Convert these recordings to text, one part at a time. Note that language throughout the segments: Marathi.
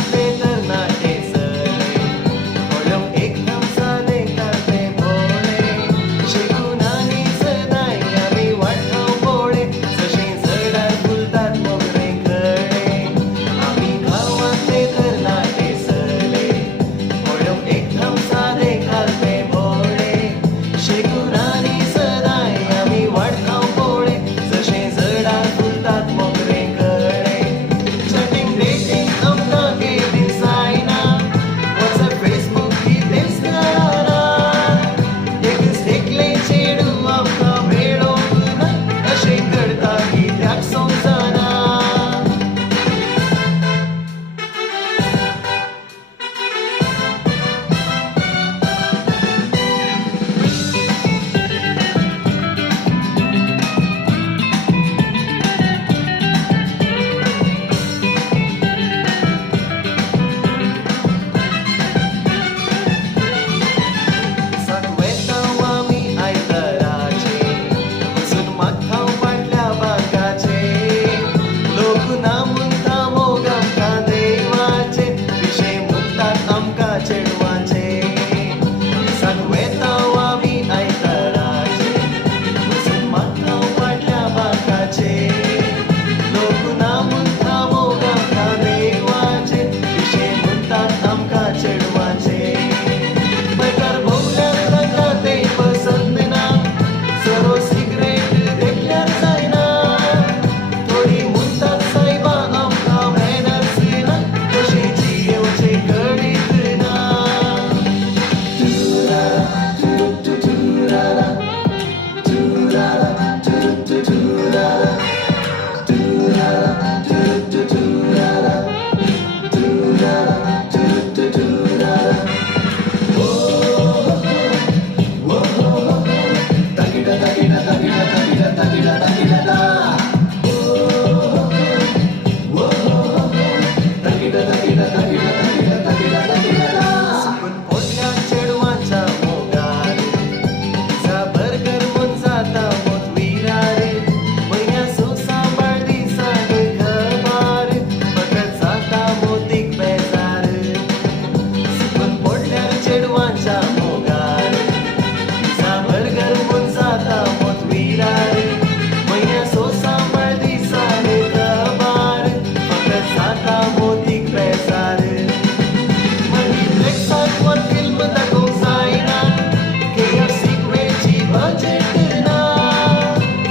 गावातले तर नाटे सरे पळून एकदम साधे करते भोळे शिकून आणि सदाई आम्ही वाढाव पोळे जसे जडात फुलतात मोगरे खडे आम्ही गावातले तर नाटे सरे पळून एकदम साधे करते भोळे शिकून आणि सदाई आम्ही वाढाव पोळे जसे जडात फुलतात मोगरे खडे chatting dating आमका केली सायना WhatsApp Facebook ही तेच कळाना एकच देखले चेडू आमका मेळोंक ना अशें करता कित्याक समजना सांगवेतांव आमी आयताराचे वचून मागतांव फाटल्या बागाचे लोक ना म्हणटा मोग आमकां देवाचे विशय म्हणटात आमकां चेडवाचे सांगवेतांव आमी आयताराचे वचून मागतांव फाटल्या बागाचे लोक ना म्हणटा मोग आमकां देवाचे विशय म्हणटात आमकां चेडवाचे बेकार भोवल्यार ताका तें पसंद ना सरो सिगरेट देखल्यार जायना थोडी म्हणटात सायबा आमकां मॅनर्स ना कशें जियेवचें कळीत ना सुकून पोटल्या चेडवांच्या मोगार पिझ्झा बर्गर म्हूण जाता मोतविरार म्हयन्या सो सांबाळ दिसाक खबार फकत जाता मोतीक बेजार सुकून पोटल्यार चेडवांच्या मोगार पिझ्झा बर्गर म्हूण जाता मोतविरार म्हयन्या सो सांबाळ दिसाक खबार फकत जाता मोतीक बेजार मल्टीप्लेक्सात वन फिल्म दाखोवंक जायना KFCक वेळची बजेट ना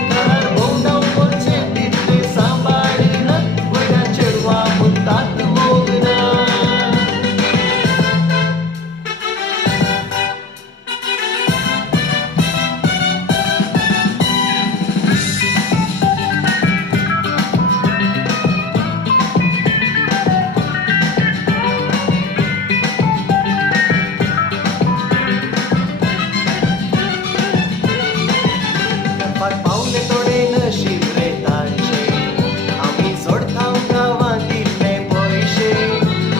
घरार भोंवडाव करचें तितलें सांबाळ ना वयल्यान चेडवां म्हणटात मोग ना करपाक पावले थोडे नशीब रे तांचे आमी सोडतांव गांवांत इतले पयशे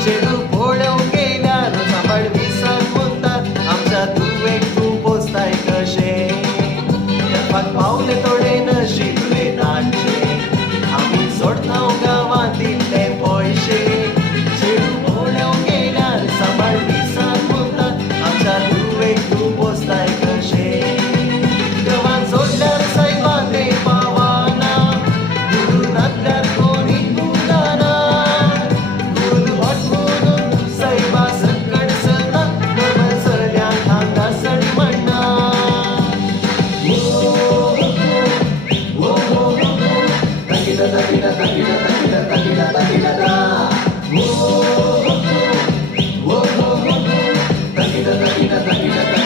चेडू पळोवंक गेल्यार सांबाळ विसाक म्हणटात आमच्या तुवेक तूं पोसताय कशें करपाक पावले थोडे नशीब रे तांचे आमी सोडतांव गांवांत इतले पयशे चेडू पळोवंक गेल्यार सांबाळ विसाक म्हणटात आमच्या तुवेक तूं पोसताय कशें गांवांत सोडल्यार सायबा तें पावाना दुरून आदल्यार कोणी उरना दूद हॉट म्हणून सायबा सकट चलता नॉर्मल चल्यांक हांगा सड म्हणना ताकिटा ताकिटा ताकिटा ताकिटा ताकिटा ताकिटा ताकिटा ताकिटा ताकिटा